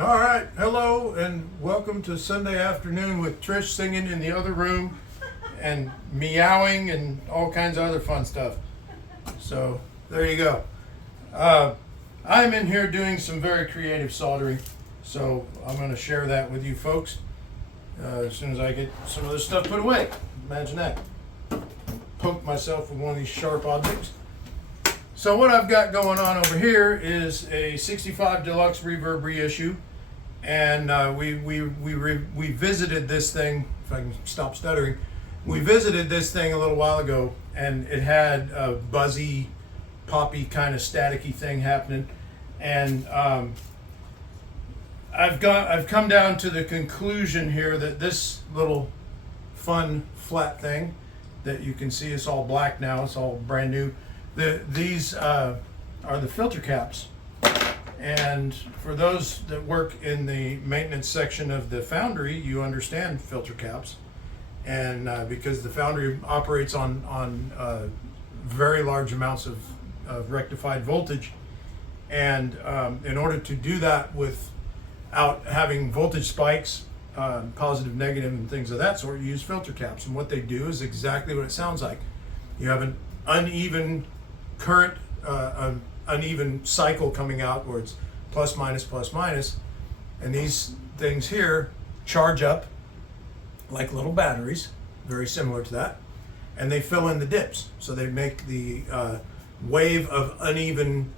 All right, hello and welcome to Sunday afternoon with Trish singing in the other room and meowing and all kinds of other fun stuff. So there you go. I'm in here doing some very creative soldering, so I'm going to share that with you folks as soon as I get some of this stuff put away. Imagine that. Poke myself with one of these sharp objects. So what I've got going on over here is a 65 deluxe reverb reissue, and we visited this thing. If I can stop stuttering, we visited this thing a little while ago, and it had a buzzy, poppy kind of staticky thing happening, and I've come down to the conclusion here that this little fun flat thing that you can see, it's all black now, it's all brand new. These are the filter caps, and for those that work in the maintenance section of the foundry, you understand filter caps, and because the foundry operates on very large amounts of rectified voltage, and in order to do that without having voltage spikes, positive, negative, and things of that sort, you use filter caps, and what they do is exactly what it sounds like. You have an uneven current, uneven cycle coming out where it's plus minus, and these things here charge up like little batteries, very similar to that, and they fill in the dips, so they make the wave of uneven,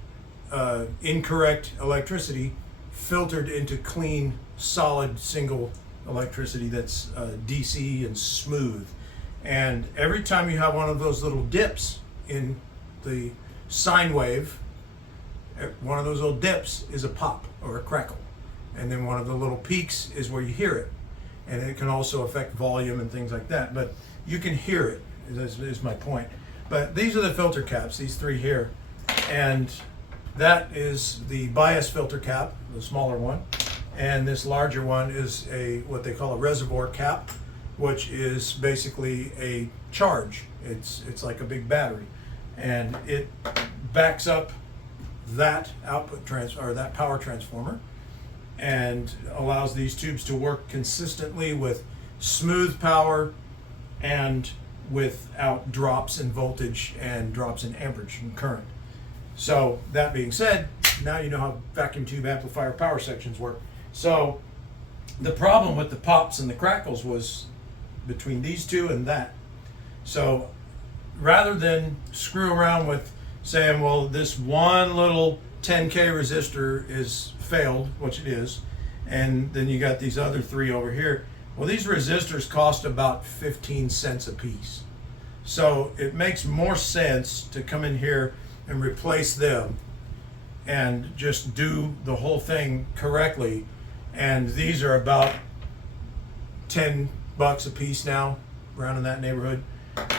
incorrect electricity filtered into clean, solid, single electricity that's DC and smooth. And every time you have one of those little dips in the sine wave, one of those little dips is a pop or a crackle, and then one of the little peaks is where you hear it, and it can also affect volume and things like that, but you can hear it is my point. But these are the filter caps, these three here, and that is the bias filter cap, the smaller one, and this larger one is what they call a reservoir cap, which is basically a charge. It's like a big battery, and it backs up that that power transformer, and allows these tubes to work consistently with smooth power and without drops in voltage and drops in amperage and current. So that being said, now you know how vacuum tube amplifier power sections work. So the problem with the pops and the crackles was between these two and that. So rather than screw around with saying, well, this one little 10K resistor is failed, which it is, and then you got these other three over here. Well, these resistors cost about 15 cents a piece. So it makes more sense to come in here and replace them and just do the whole thing correctly. And these are about 10 bucks a piece now, around in that neighborhood.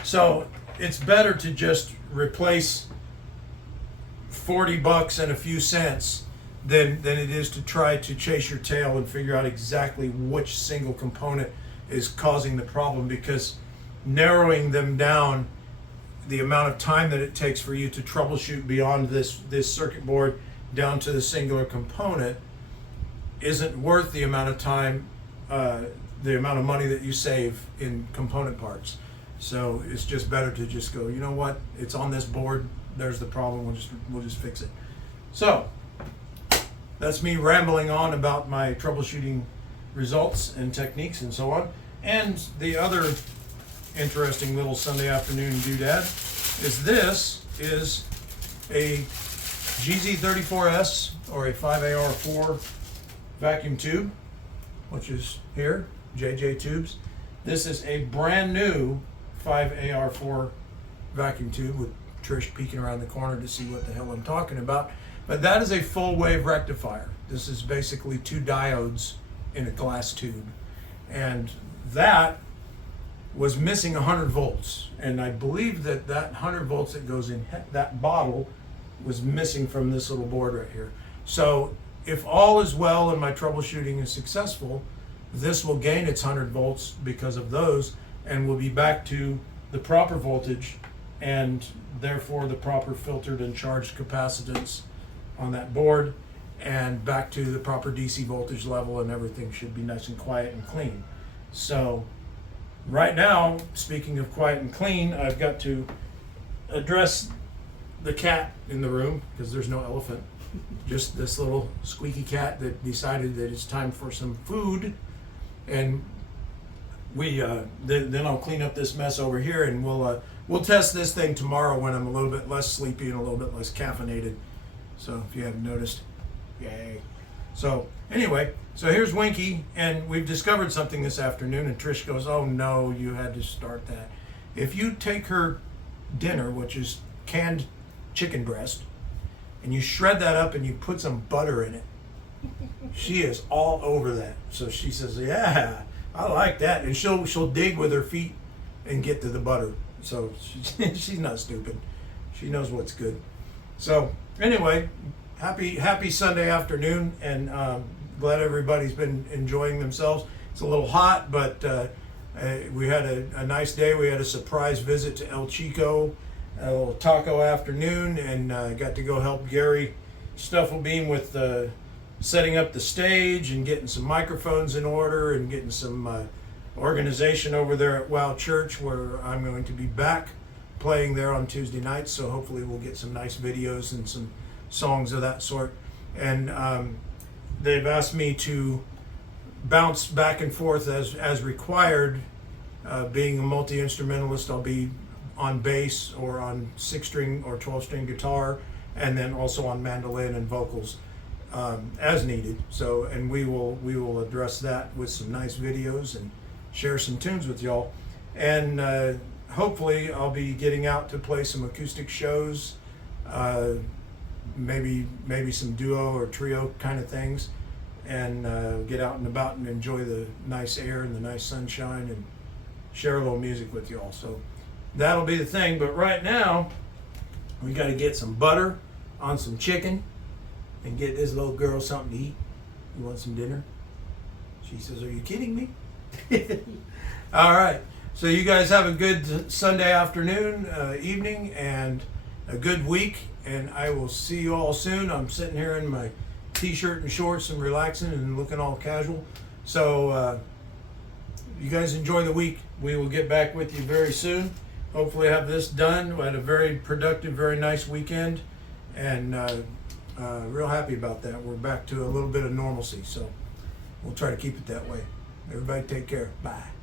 So it's better to just replace 40 bucks and a few cents than it is to try to chase your tail and figure out exactly which single component is causing the problem, because narrowing them down, the amount of time that it takes for you to troubleshoot beyond this circuit board down to the singular component isn't worth the amount of time, the amount of money that you save in component parts. So it's just better to just go, you know what, it's on this board, there's the problem, we'll just fix it. So that's me rambling on about my troubleshooting results and techniques and so on. And the other interesting little Sunday afternoon doodad is this is a GZ34S or a 5AR4 vacuum tube, which is here, JJ tubes. This is a brand new 5AR4 vacuum tube with Trish peeking around the corner to see what the hell I'm talking about. But that is a full wave rectifier. This is basically two diodes in a glass tube. And that was missing 100 volts. And I believe that 100 volts that goes in that bottle was missing from this little board right here. So if all is well and my troubleshooting is successful, this will gain its 100 volts because of those, and we'll be back to the proper voltage and therefore the proper filtered and charged capacitance on that board. and back to the proper DC voltage level, and everything should be nice and quiet and clean. So right now, speaking of quiet and clean, I've got to address the cat in the room, because there's no elephant. Just this little squeaky cat that decided that it's time for some food. And we then I'll clean up this mess over here, and we'll test this thing tomorrow when I'm a little bit less sleepy and a little bit less caffeinated. So if you haven't noticed, yay. So anyway, so here's Winky, and we've discovered something this afternoon, and Trish goes, oh no, you had to start that. If you take her dinner, which is canned chicken breast, and you shred that up and you put some butter in it, she is all over that. So she says, yeah, I like that. And she'll dig with her feet and get to the butter. So she's not stupid. She knows what's good. So anyway, happy Sunday afternoon, and glad everybody's been enjoying themselves. It's a little hot, but we had a nice day. We had a surprise visit to El Chico, a little taco afternoon, and got to go help Gary Stufflebeam with setting up the stage and getting some microphones in order and getting some organization over there at Wow Church, where I'm going to be back playing there on Tuesday nights. So hopefully we'll get some nice videos and some songs of that sort. And they've asked me to bounce back and forth as required. Being a multi-instrumentalist, I'll be on bass or on 6-string or 12-string guitar, and then also on mandolin and vocals as needed. So, and we will address that with some nice videos and share some tunes with y'all. And hopefully I'll be getting out to play some acoustic shows, maybe some duo or trio kind of things, and get out and about and enjoy the nice air and the nice sunshine and share a little music with y'all. So that'll be the thing. But right now, we got to get some butter on some chicken and get this little girl something to eat. You want some dinner? She says, are you kidding me? All right. So you guys have a good Sunday afternoon, evening, and a good week. And I will see you all soon. I'm sitting here in my t-shirt and shorts and relaxing and looking all casual. So you guys enjoy the week. We will get back with you very soon. Hopefully have this done. We had a very productive, very nice weekend, and real happy about that. We're back to a little bit of normalcy, so we'll try to keep it that way. Everybody take care. Bye.